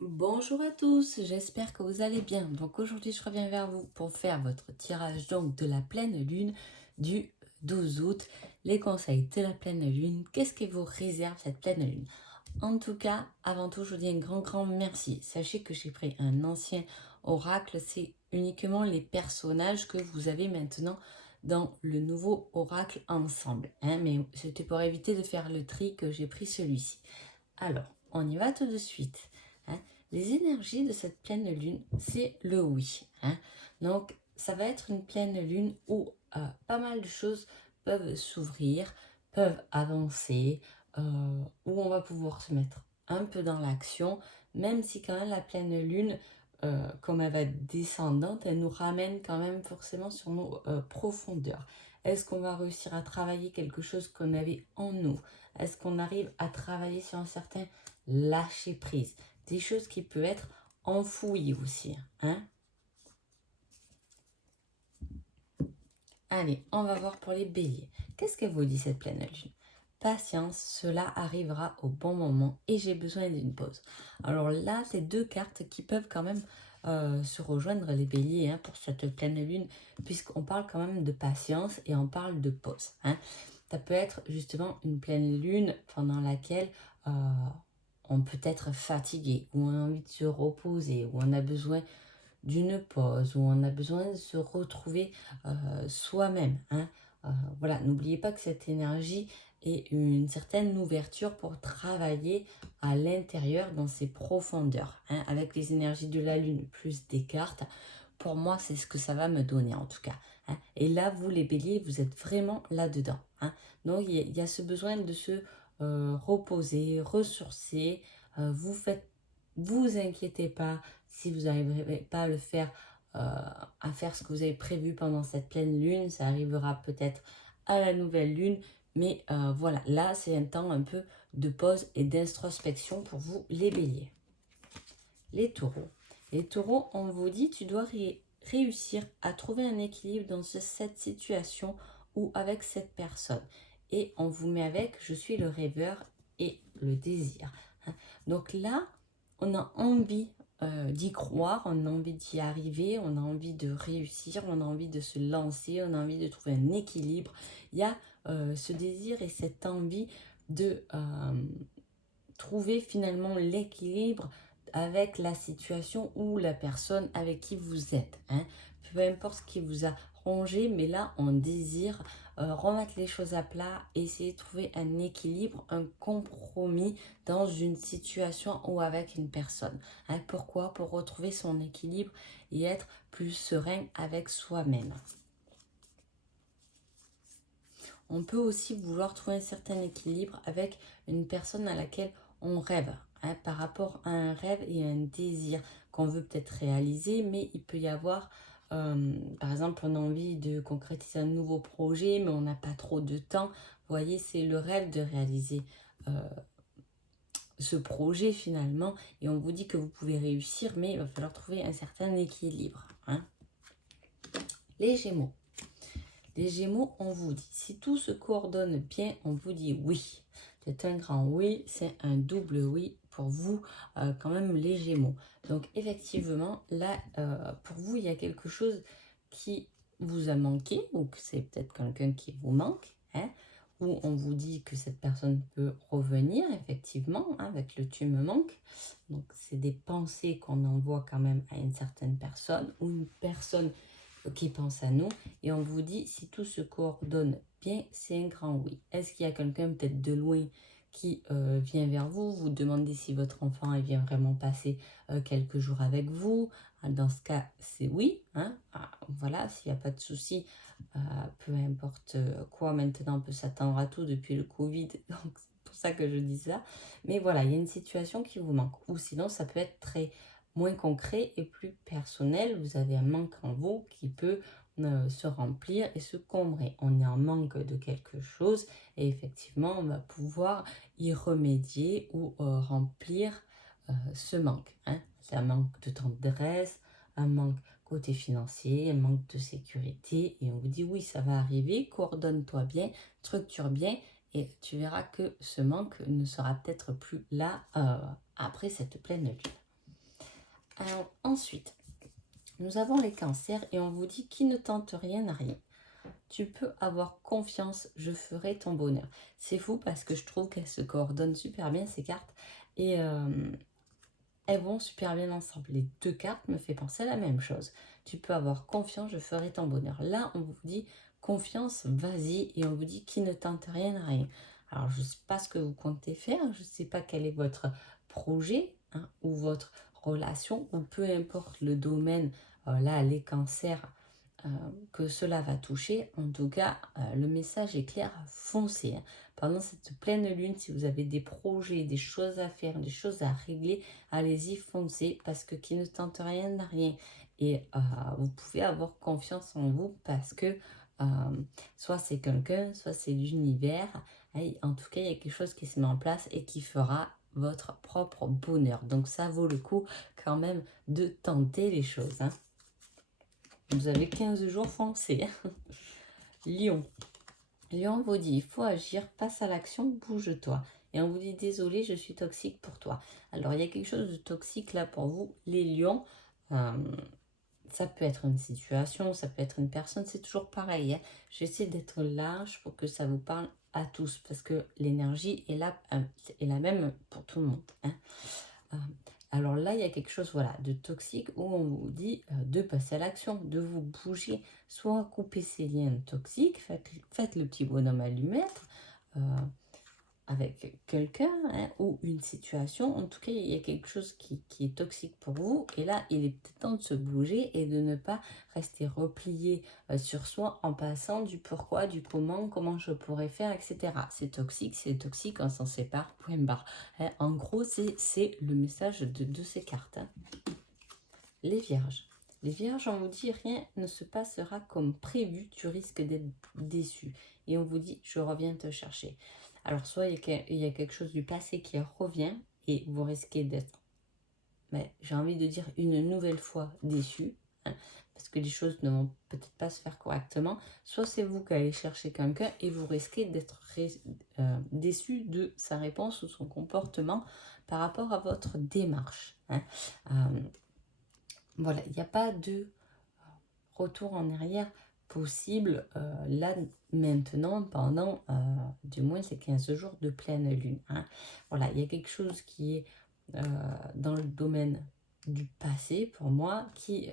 Bonjour à tous, j'espère que vous allez bien. Donc aujourd'hui, je reviens vers vous pour faire votre tirage donc de la pleine lune du 12 août. Les conseils de la pleine lune, qu'est-ce qui vous réserve cette pleine lune? En tout cas, avant tout, je vous dis un grand merci. Sachez que j'ai pris un ancien oracle, c'est uniquement les personnages que vous avez maintenant dans le nouveau oracle ensemble, hein, mais c'était pour éviter de faire le tri que j'ai pris celui-ci. Alors, on y va tout de suite, hein. Les énergies de cette pleine lune, c'est le oui, hein. Donc, ça va être une pleine lune où pas mal de choses peuvent s'ouvrir, peuvent avancer, où on va pouvoir se mettre un peu dans l'action, même si quand même la pleine lune, comme elle va être descendante, elle nous ramène quand même forcément sur nos profondeurs. Est-ce qu'on va réussir à travailler quelque chose qu'on avait en nous? Est-ce qu'on arrive à travailler sur un certain lâcher prise? Des choses qui peuvent être enfouies aussi, hein? Allez, on va voir pour les béliers. Qu'est-ce que vous dit cette pleine lune? Patience, cela arrivera au bon moment et j'ai besoin d'une pause. Alors là, c'est deux cartes qui peuvent quand même se rejoindre les béliers, hein, pour cette pleine lune, puisqu'on parle quand même de patience et on parle de pause, hein. Ça peut être justement une pleine lune pendant laquelle euh, on peut être fatigué, ou on a envie de se reposer, ou on a besoin d'une pause, où on a besoin de se retrouver soi-même, hein. Euh, voilà, n'oubliez pas que cette énergie est une certaine ouverture pour travailler à l'intérieur dans ses profondeurs, hein, avec les énergies de la lune plus des cartes. Pour moi, c'est ce que ça va me donner en tout cas, hein. Et là, vous les béliers, vous êtes vraiment là-dedans, hein. Donc, il y a ce besoin de se reposer, ressourcer. Vous inquiétez pas si vous n'arriverez pas à le faire, à faire ce que vous avez prévu pendant cette pleine lune. Ça arrivera peut-être à la nouvelle lune. Mais voilà, là, c'est un temps un peu de pause et d'introspection pour vous, les béliers. Les taureaux. Les taureaux, on vous dit, tu dois réussir à trouver un équilibre dans cette situation ou avec cette personne. Et on vous met avec, je suis le rêveur et le désir, hein. Donc là, on a envie d'y croire, on a envie d'y arriver, on a envie de réussir, on a envie de se lancer, on a envie de trouver un équilibre. Il y a ce désir et cette envie de trouver finalement l'équilibre avec la situation ou la personne avec qui vous êtes, hein. Peu importe ce qui vous a rongé, mais là on désire remettre les choses à plat, essayer de trouver un équilibre, un compromis dans une situation ou avec une personne, hein. Pourquoi? Pour retrouver son équilibre et être plus serein avec soi-même. On peut aussi vouloir trouver un certain équilibre avec une personne à laquelle on rêve, hein, par rapport à un rêve et un désir qu'on veut peut-être réaliser, mais il peut y avoir, par exemple, on a envie de concrétiser un nouveau projet, mais on n'a pas trop de temps. Vous voyez, c'est le rêve de réaliser euh, ce projet finalement, et on vous dit que vous pouvez réussir, mais il va falloir trouver un certain équilibre, hein. Les Gémeaux. Les Gémeaux, on vous dit, si tout se coordonne bien, on vous dit oui. C'est un grand oui, c'est un double oui pour vous, quand même, les Gémeaux. Donc, effectivement, là, pour vous, il y a quelque chose qui vous a manqué, ou que c'est peut-être quelqu'un qui vous manque, hein, ou on vous dit que cette personne peut revenir, effectivement, hein, avec le tu me manques. Donc, c'est des pensées qu'on envoie quand même à une certaine personne, ou une personne qui pense à nous, et on vous dit si tout se coordonne bien, c'est un grand oui. Est-ce qu'il y a quelqu'un peut-être de loin qui vient vers vous, vous demandez si votre enfant il vient vraiment passer quelques jours avec vous? Dans ce cas, c'est oui, hein. Ah, voilà, s'il n'y a pas de souci, peu importe quoi, maintenant on peut s'attendre à tout depuis le Covid, donc c'est pour ça que je dis ça. Mais voilà, il y a une situation qui vous manque, ou sinon ça peut être très moins concret et plus personnel. Vous avez un manque en vous qui peut se remplir et se combler. On est en manque de quelque chose et effectivement, on va pouvoir y remédier ou remplir ce manque, hein. C'est un manque de tendresse, un manque côté financier, un manque de sécurité, et on vous dit oui, ça va arriver, coordonne-toi bien, structure bien, et tu verras que ce manque ne sera peut-être plus là après cette pleine lune. Ensuite, nous avons les cancers et on vous dit qui ne tente rien n'a rien. Tu peux avoir confiance, je ferai ton bonheur. C'est fou parce que je trouve qu'elles se coordonnent super bien ces cartes et elles vont super bien ensemble. Les deux cartes me font penser à la même chose. Tu peux avoir confiance, je ferai ton bonheur. Là, on vous dit confiance, vas-y, et on vous dit qui ne tente rien n'a rien. Alors, je ne sais pas ce que vous comptez faire, je ne sais pas quel est votre projet ou votre relation, ou peu importe le domaine, là, les cancers, que cela va toucher. En tout cas, le message est clair, foncez. Pendant cette pleine lune, si vous avez des projets, des choses à faire, des choses à régler, allez-y, foncez, parce que qui ne tente rien n'a rien. Et vous pouvez avoir confiance en vous parce que soit c'est quelqu'un, soit c'est l'univers. En tout cas, il y a quelque chose qui se met en place et qui fera votre propre bonheur. Donc ça vaut le coup quand même de tenter les choses. Vous avez 15 jours, foncez. Lion. Lion vous dit, il faut agir, passe à l'action, bouge-toi. Et on vous dit, désolé, je suis toxique pour toi. Alors, il y a quelque chose de toxique là pour vous, les lions. Ça peut être une situation, ça peut être une personne, c'est toujours pareil. J'essaie d'être large pour que ça vous parle à tous, parce que l'énergie est là, est la même pour tout le monde. Alors là, il y a quelque chose de toxique où on vous dit de passer à l'action, de vous bouger, soit couper ces liens toxiques, faites le petit bonhomme allumette avec quelqu'un ou une situation. En tout cas, il y a quelque chose qui est toxique pour vous. Et là, il est peut-être temps de se bouger et de ne pas rester replié sur soi en passant du pourquoi, du comment je pourrais faire, etc. C'est toxique, on s'en sépare, point barre. En gros, c'est le message de ces cartes. Les vierges. Les vierges, on vous dit rien ne se passera comme prévu, tu risques d'être déçu. Et on vous dit, je reviens te chercher. Alors, soit il y a quelque chose du passé qui revient et vous risquez d'être, j'ai envie de dire, une nouvelle fois déçu, parce que les choses ne vont peut-être pas se faire correctement. Soit c'est vous qui allez chercher quelqu'un et vous risquez d'être déçu de sa réponse ou son comportement par rapport à votre démarche. Voilà, il n'y a pas de retour en arrière possible là maintenant pendant du moins ces 15 jours de pleine lune. Voilà, il y a quelque chose qui est dans le domaine du passé pour moi qui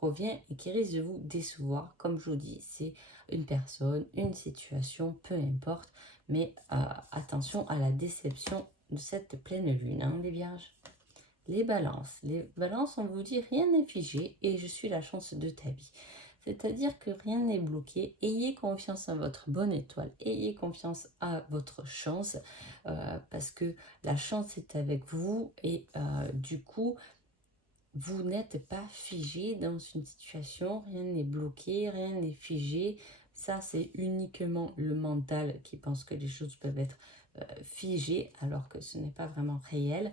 revient et qui risque de vous décevoir. Comme je vous dis, c'est une personne, une situation, peu importe, mais attention à la déception de cette pleine lune, les vierges. Les balances, on vous dit rien n'est figé et je suis la chance de ta vie. C'est-à-dire que rien n'est bloqué. Ayez confiance en votre bonne étoile. Ayez confiance à votre chance parce que la chance est avec vous et du coup, vous n'êtes pas figé dans une situation. Rien n'est bloqué, rien n'est figé. Ça, c'est uniquement le mental qui pense que les choses peuvent être figées alors que ce n'est pas vraiment réel.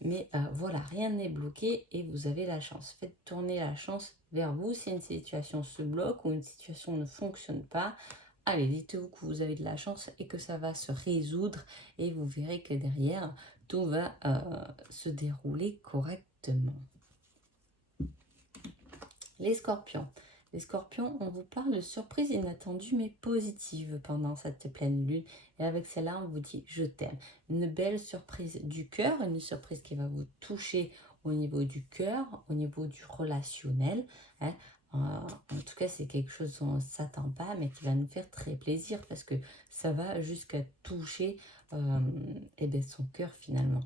Mais voilà, rien n'est bloqué et vous avez la chance. Faites tourner la chance vers vous si une situation se bloque ou une situation ne fonctionne pas. Allez, dites-vous que vous avez de la chance et que ça va se résoudre et vous verrez que derrière, tout va se dérouler correctement. Les scorpions. Les scorpions, on vous parle de surprises inattendues mais positives pendant cette pleine lune. Et avec celle-là, on vous dit « je t'aime ». Une belle surprise du cœur, une surprise qui va vous toucher au niveau du cœur, au niveau du relationnel. En tout cas, c'est quelque chose dont on ne s'attend pas, mais qui va nous faire très plaisir parce que ça va jusqu'à toucher son cœur finalement.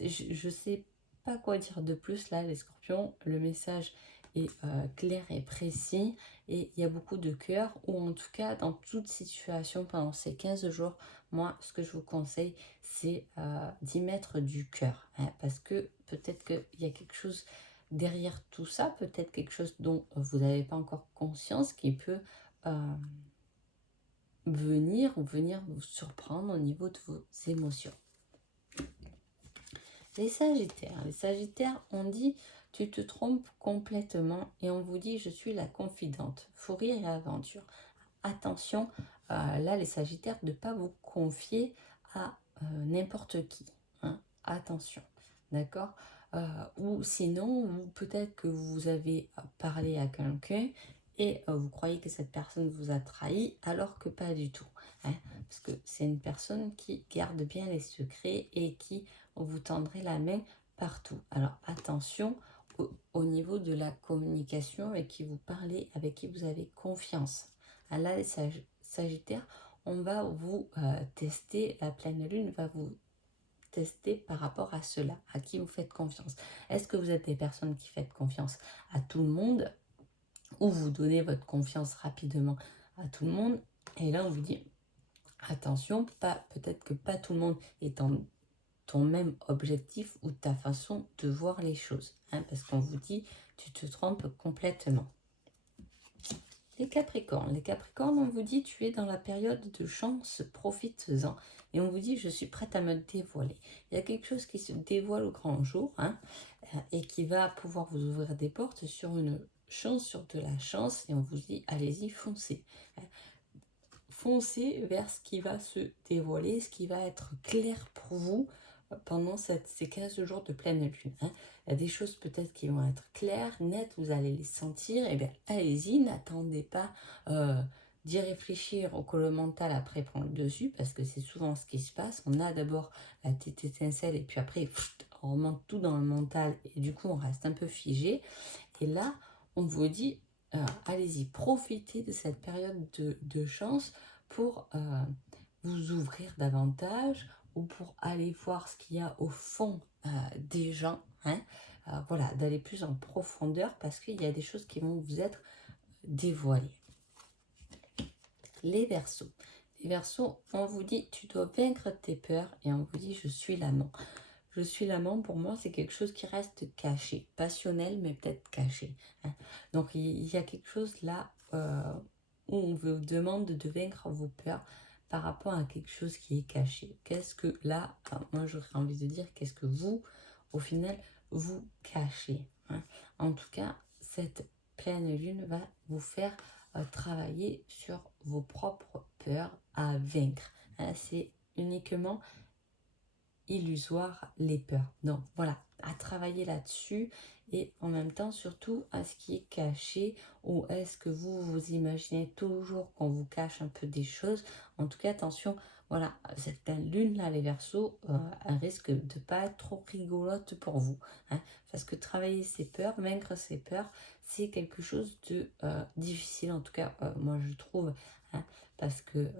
Je ne sais pas quoi dire de plus là, les scorpions. Le message est clair et précis et il y a beaucoup de cœur, ou en tout cas dans toute situation pendant ces 15 jours, moi ce que je vous conseille c'est d'y mettre du cœur, parce que peut-être qu'il y a quelque chose derrière tout ça, peut-être quelque chose dont vous n'avez pas encore conscience qui peut venir vous surprendre au niveau de vos émotions. Les Sagittaires, on dit tu te trompes complètement et on vous dit je suis la confidente, fou rire et aventure. Attention, là les Sagittaires, de ne pas vous confier à n'importe qui. Attention, d'accord. ou sinon, peut-être que vous avez parlé à quelqu'un et vous croyez que cette personne vous a trahi alors que pas du tout. Hein, parce que c'est une personne qui garde bien les secrets et qui vous tendrait la main partout. Alors attention au niveau de la communication avec qui vous parlez, avec qui vous avez confiance. Ah, là, les Sagittaires, on va vous tester, la pleine lune va vous tester par rapport à cela, à qui vous faites confiance. Est-ce que vous êtes des personnes qui faites confiance à tout le monde ou vous donnez votre confiance rapidement à tout le monde? Et là, on vous dit, attention, peut-être que pas tout le monde est en ton même objectif ou ta façon de voir les choses. Hein, parce qu'on vous dit, tu te trompes complètement. Les Capricornes, on vous dit, tu es dans la période de chance, profites-en. Et on vous dit, je suis prête à me dévoiler. Il y a quelque chose qui se dévoile au grand jour, hein, et qui va pouvoir vous ouvrir des portes sur une chance, sur de la chance. Et on vous dit, allez-y, foncez. Foncez vers ce qui va se dévoiler, ce qui va être clair pour vous pendant ces 15 jours de pleine lune. Hein. Il y a des choses peut-être qui vont être claires, nettes, vous allez les sentir. Et bien, allez-y, n'attendez pas d'y réfléchir au que le mental après prend le dessus, parce que c'est souvent ce qui se passe. On a d'abord la petite étincelle et puis après, on remonte tout dans le mental et du coup, on reste un peu figé. Et là, on vous dit, allez-y, profitez de cette période de chance pour vous ouvrir davantage ou pour aller voir ce qu'il y a au fond des gens. Hein, voilà, d'aller plus en profondeur parce qu'il y a des choses qui vont vous être dévoilées. Les Verseaux. Les Verseaux, on vous dit, tu dois vaincre tes peurs et on vous dit, je suis l'amant. Je suis l'amant, pour moi, c'est quelque chose qui reste caché. Passionnel, mais peut-être caché. Hein. Donc, il y a quelque chose là où on vous demande de vaincre vos peurs par rapport à quelque chose qui est caché. Qu'est-ce que là, moi, j'aurais envie de dire, qu'est-ce que vous, au final, vous cachez. Hein. En tout cas, cette pleine lune va vous faire travailler sur vos propres peurs à vaincre. Hein. C'est uniquement illusoire les peurs. Donc voilà, à travailler là-dessus et en même temps surtout à ce qui est caché, ou est-ce que vous vous imaginez toujours qu'on vous cache un peu des choses? En tout cas, attention, voilà, cette pleine lune là, les Verseaux, elle risque de pas être trop rigolote pour vous. Hein, parce que travailler ses peurs, vaincre ses peurs, c'est quelque chose de difficile, en tout cas, moi je trouve, hein, parce que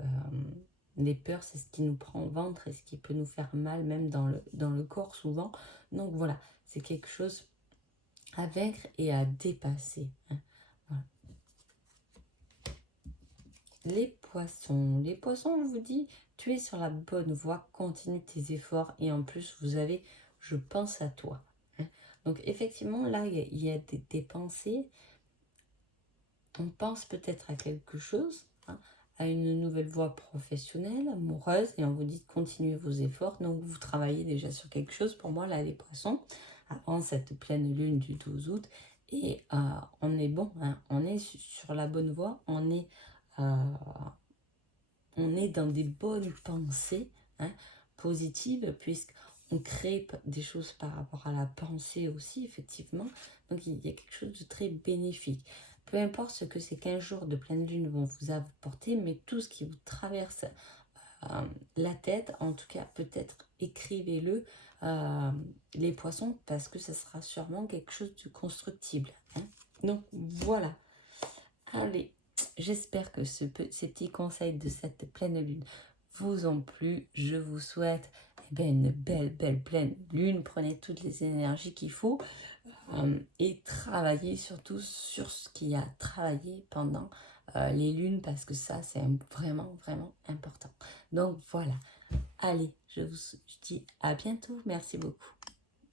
les peurs, c'est ce qui nous prend au ventre et ce qui peut nous faire mal, même dans le corps souvent. Donc voilà, c'est quelque chose à vaincre et à dépasser. Hein. Voilà. Les poissons, on vous dit, tu es sur la bonne voie, continue tes efforts et en plus, vous avez, je pense à toi. Hein. Donc effectivement, là, il y a des pensées. On pense peut-être à quelque chose, hein, à une nouvelle voie professionnelle, amoureuse, et on vous dit de continuer vos efforts. Donc vous travaillez déjà sur quelque chose, pour moi, là, les poissons, avant cette pleine lune du 12 août. Et on est bon, hein, on est sur la bonne voie, on est dans des bonnes pensées, hein, positives, puisqu'on crée des choses par rapport à la pensée aussi, effectivement. Donc il y a quelque chose de très bénéfique. Peu importe ce que ces 15 jours de pleine lune vont vous apporter, mais tout ce qui vous traverse la tête, en tout cas, peut-être écrivez-le, les poissons, parce que ça sera sûrement quelque chose de constructible. Hein. Donc voilà. Allez, j'espère que ces petits conseils de cette pleine lune vous ont plu. Je vous souhaite une belle pleine lune. Prenez toutes les énergies qu'il faut et travaillez surtout sur ce qu'il y a travaillé pendant les lunes, parce que ça, c'est vraiment important. Donc voilà. Allez, je vous dis à bientôt. Merci beaucoup.